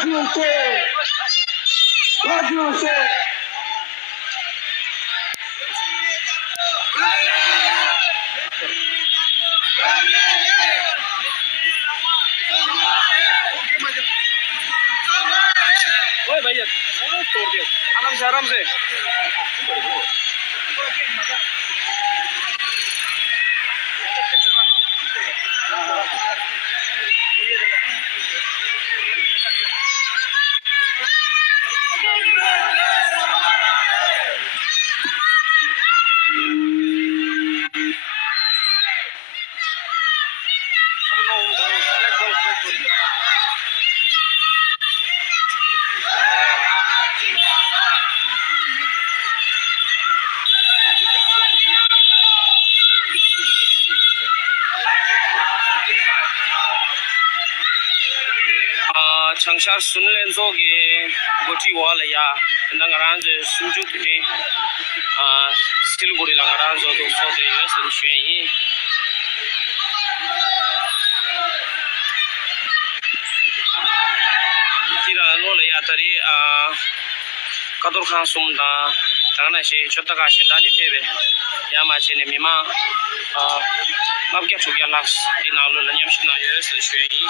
What you say? What you say? ओए भैया तोड़ दिया आराम से城下训练做嘅我睇话了呀，那个样子苏州的西鲁古里那个样子都说的也是悬疑。既然落了呀，这里卡多康送的，当然是觉得个现在的配备，要么前的密码我不给出给老师，你拿了人家是那也是悬疑。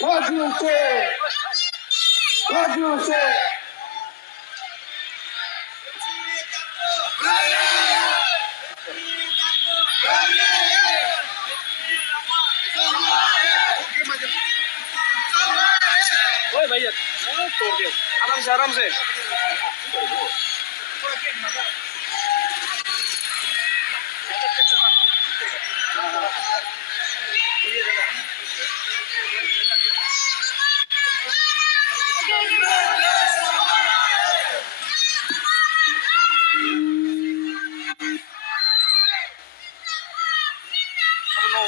What you say? What you say? ओए भैया तोड़ दिया आराम से अब नो